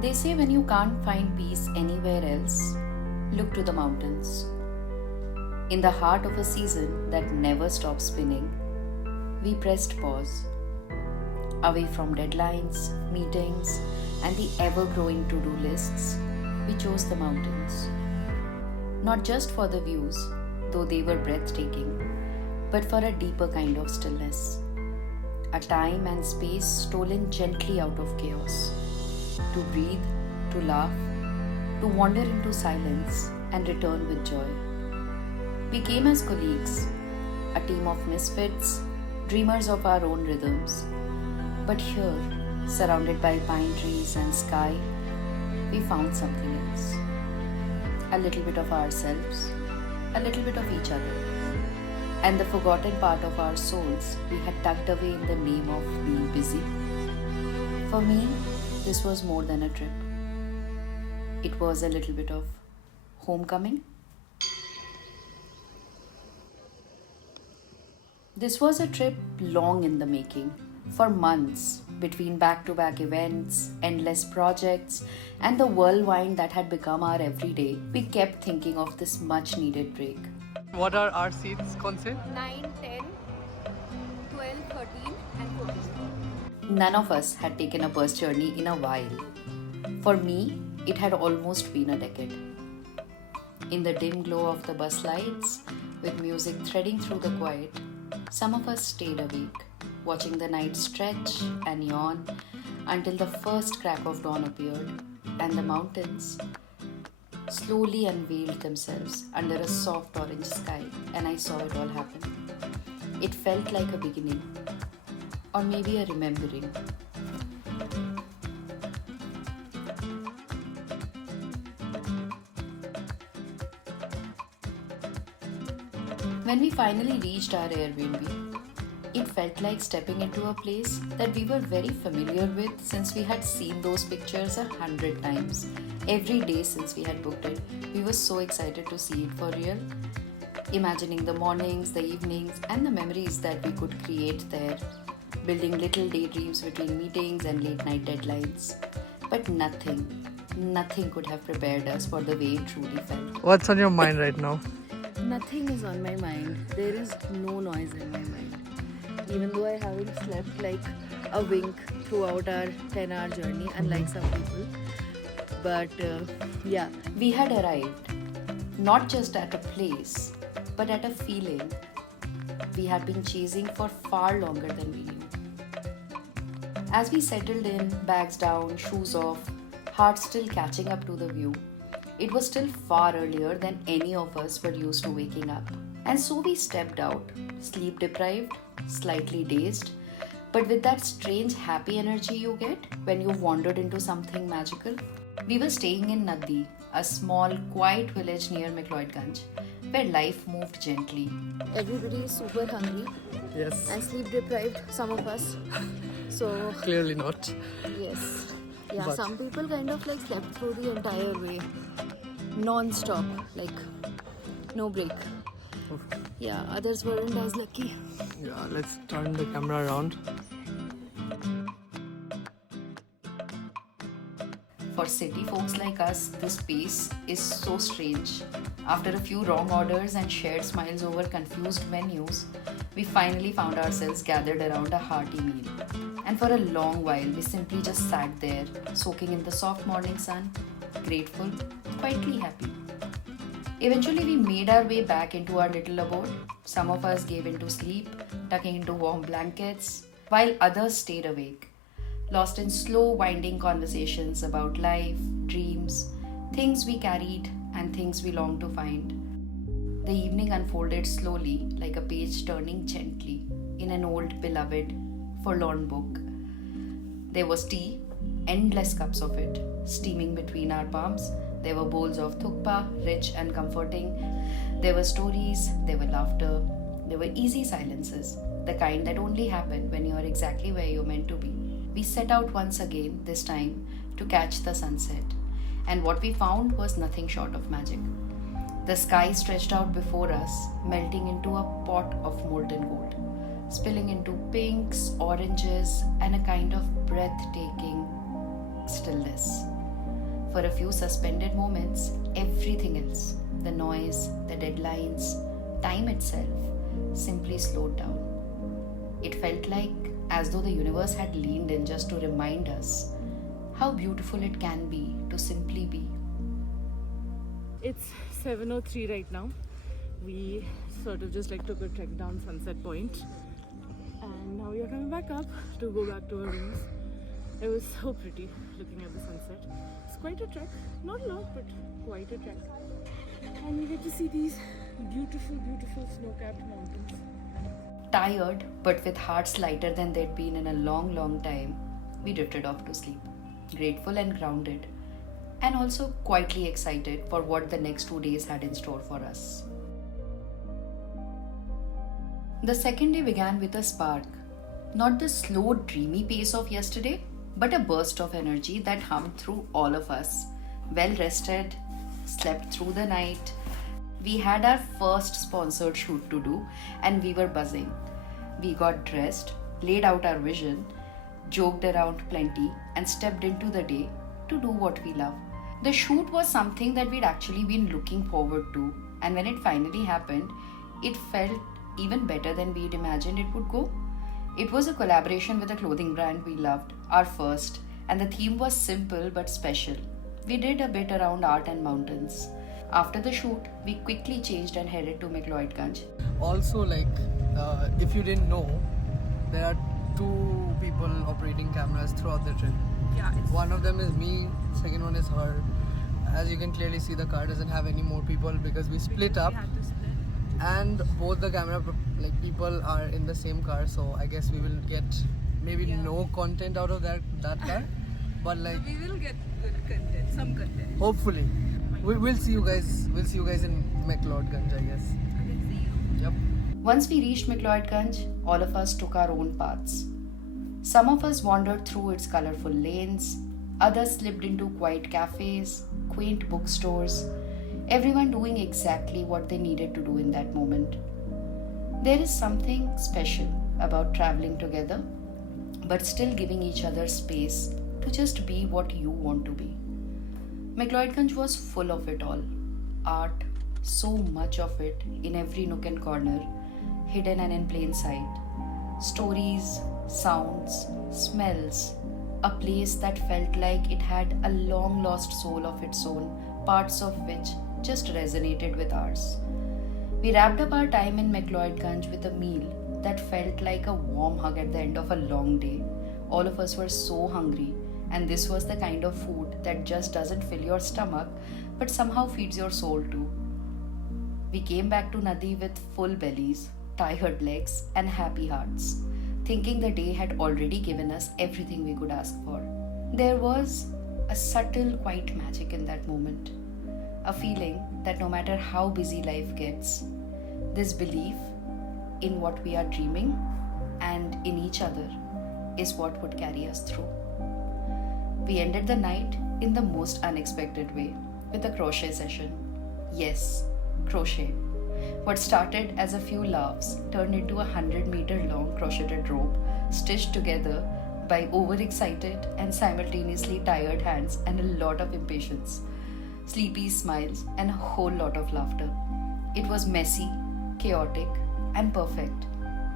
They say when you can't find peace anywhere else, look to the mountains. In the heart of a season that never stops spinning, we pressed pause. Away from deadlines, meetings, and the ever growing to do lists, we chose the mountains. Not just for the views, though they were breathtaking, but for a deeper kind of stillness. A time and space stolen gently out of chaos. To breathe, to laugh, to wander into silence and return with joy. We came as colleagues, a team of misfits, dreamers of our own rhythms. But here, surrounded by pine trees and sky, we found something else. A little bit of ourselves, a little bit of each other, and the forgotten part of our souls we had tucked away in the name of being busy. For me, this was more than a trip. It was a little bit of homecoming. This was a trip long in the making. For months, between back-to-back events, endless projects, and the whirlwind that had become our everyday, we kept thinking of this much-needed break. What are our seats, Konse? 9, 10, 12, 13 and 14. None of us had taken a bus journey in a while. For me, it had almost been a decade. In the dim glow of the bus lights, with music threading through the quiet, some of us stayed awake, watching the night stretch and yawn until the first crack of dawn appeared and the mountains slowly unveiled themselves under a soft orange sky, and I saw it all happen. It felt like a beginning, or maybe a remembering. When we finally reached our Airbnb, it felt like stepping into a place that we were very familiar with since we had seen those pictures 100 times. Every day since we had booked it, we were so excited to see it for real. Imagining the mornings, the evenings, and the memories that we could create there, building little daydreams between meetings and late night deadlines. But nothing could have prepared us for the way it truly felt. What's on your mind right now? Nothing is on my mind. There is no noise in my mind. Even though I haven't slept like a wink throughout our 10-hour journey, unlike some people. But yeah. We had arrived, not just at a place, but at a feeling we had been chasing for far longer than we knew. As we settled in, bags down, shoes off, hearts still catching up to the view, it was still far earlier than any of us were used to waking up. And so we stepped out, sleep deprived, slightly dazed, but with that strange happy energy you get when you've wandered into something magical. We were staying in Naddi, a small, quiet village near McLeodganj, where life moved gently. Everybody is super hungry Yes. and sleep deprived, some of us. So, Clearly not. yes. Yeah, But- some people kind of like slept through the entire way. Non-stop, like no break. Yeah, others weren't as lucky. Yeah, let's turn the camera around. For city folks like us, this pace is so strange. After a few wrong orders and shared smiles over confused menus, we finally found ourselves gathered around a hearty meal. And for a long while, we simply just sat there, soaking in the soft morning sun, grateful, quietly happy. Eventually, we made our way back into our little abode. Some of us gave into sleep, tucking into warm blankets, while others stayed awake, lost in slow, winding conversations about life, dreams, things we carried, and things we longed to find. The evening unfolded slowly, like a page turning gently in an old, beloved, forlorn book. There was tea, endless cups of it, steaming between our palms. There were bowls of thukpa, rich and comforting. There were stories, there were laughter, there were easy silences, the kind that only happen when you are exactly where you're meant to be. We set out once again, this time, to catch the sunset. And what we found was nothing short of magic. The sky stretched out before us, melting into a pot of molten gold, spilling into pinks, oranges, and a kind of breathtaking stillness. For a few suspended moments, everything else, the noise, the deadlines, time itself, simply slowed down. It felt like as though the universe had leaned in just to remind us how beautiful it can be to simply be. It's 7:03 right now. We sort of just like took a trek down Sunset Point, and now we are coming back up to go back to our rooms. It was so pretty looking at the sunset. It's quite a trek, not a lot, but quite a trek. And we get to see these beautiful, beautiful snow-capped mountains. Tired, but with hearts lighter than they'd been in a long, long time, we drifted off to sleep, grateful and grounded, and also quietly excited for what the next 2 days had in store for us. The second day began with a spark, not the slow, dreamy pace of yesterday, but a burst of energy that hummed through all of us. Well rested, slept through the night. We had our first sponsored shoot to do, and we were buzzing. We got dressed, laid out our vision, joked around plenty, and stepped into the day to do what we love. The shoot was something that we'd actually been looking forward to, and when it finally happened, it felt even better than we'd imagined it would go. It was a collaboration with a clothing brand we loved, our first, and the theme was simple but special. We did a bit around art and mountains. After the shoot, we quickly changed and headed to McLeodganj. Also, if you didn't know, there are 2 people operating cameras throughout the trip. Yeah, One of them is me, second one is her. As you can clearly see, the car doesn't have any more people because we split up, and both the camera people are in the same car. So I guess we will get maybe no content out of that car, but we will get good content, some content. hopefully we'll see you guys. We'll see you guys in McLeodganj, I guess. Yep. Once we reached McLeodganj, all of us took our own paths. Some of us wandered through its colorful lanes, others slipped into quiet cafes, quaint bookstores, everyone doing exactly what they needed to do in that moment. There is something special about traveling together, but still giving each other space to just be what you want to be. McLeodganj was full of it all. Art, so much of it, in every nook and corner, hidden and in plain sight. Stories, sounds, smells, a place that felt like it had a long lost soul of its own, parts of which just resonated with ours. We wrapped up our time in McLeodganj with a meal that felt like a warm hug at the end of a long day. All of us were so hungry, and this was the kind of food that just doesn't fill your stomach but somehow feeds your soul too. We came back to Nadi with full bellies, tired legs, and happy hearts, thinking the day had already given us everything we could ask for. There was a subtle, quiet magic in that moment. A feeling that no matter how busy life gets, this belief in what we are dreaming and in each other is what would carry us through. We ended the night in the most unexpected way with a crochet session. Yes, crochet. What started as a few laughs turned into a 100-meter long crocheted rope stitched together by overexcited and simultaneously tired hands and a lot of impatience, sleepy smiles, and a whole lot of laughter. It was messy, chaotic, and perfect.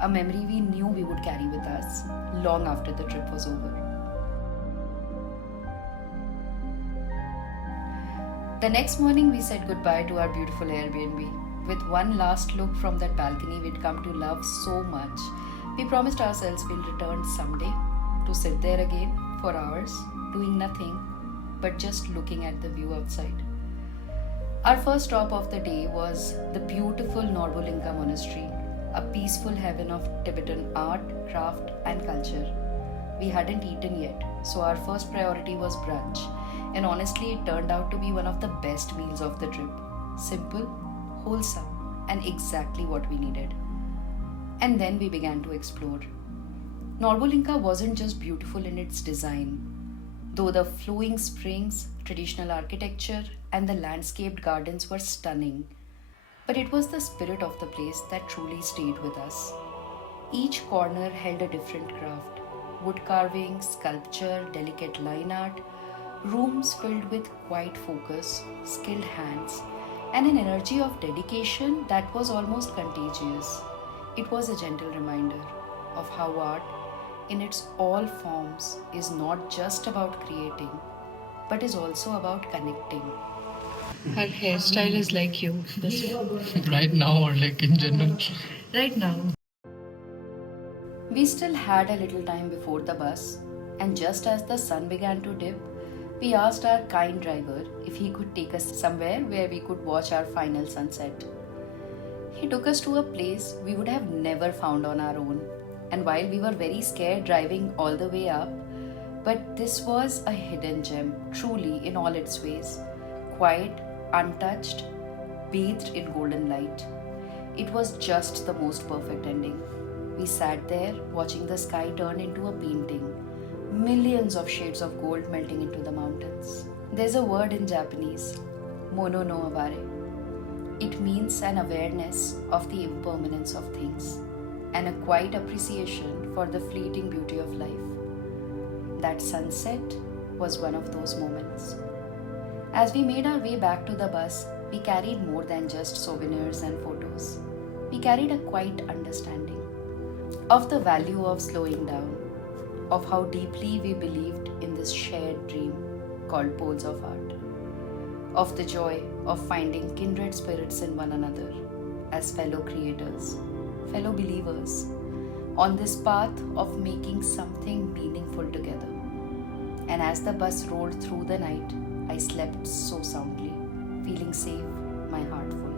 A memory we knew we would carry with us long after the trip was over. The next morning, we said goodbye to our beautiful Airbnb. With one last look from that balcony we'd come to love so much, we promised ourselves we'll return someday to sit there again for hours, doing nothing but just looking at the view outside. Our first stop of the day was the beautiful Norbolinka Monastery, a peaceful heaven of Tibetan art, craft, and culture. We hadn't eaten yet, so our first priority was brunch, and honestly, it turned out to be one of the best meals of the trip. Simple, wholesome, and exactly what we needed. And then we began to explore. Norbolinka wasn't just beautiful in its design, though the flowing springs, traditional architecture, and the landscaped gardens were stunning. But it was the spirit of the place that truly stayed with us. Each corner held a different craft: wood carving, sculpture, delicate line art, Rooms filled with quiet focus, skilled hands, and an energy of dedication that was almost contagious. It was a gentle reminder of how art, in its all forms, is not just about creating, but is also about connecting. Her hairstyle is like you. Right now or like in general? Right now. We still had a little time before the bus, and just as the sun began to dip, we asked our kind driver if he could take us somewhere where we could watch our final sunset. He took us to a place we would have never found on our own, and while we were very scared driving all the way up, but this was a hidden gem, truly in all its ways, quiet, untouched, bathed in golden light. It was just the most perfect ending. We sat there watching the sky turn into a painting, millions of shades of gold melting into the mountains. There's a word in Japanese, mono no aware. It means an awareness of the impermanence of things and a quiet appreciation for the fleeting beauty of life. That sunset was one of those moments. As we made our way back to the bus, we carried more than just souvenirs and photos. We carried a quiet understanding of the value of slowing down, of how deeply we believed in this shared dream called Poles of Art, of the joy of finding kindred spirits in one another as fellow creators, fellow believers, on this path of making something meaningful together. And as the bus rolled through the night, I slept so soundly, feeling safe, my heart full.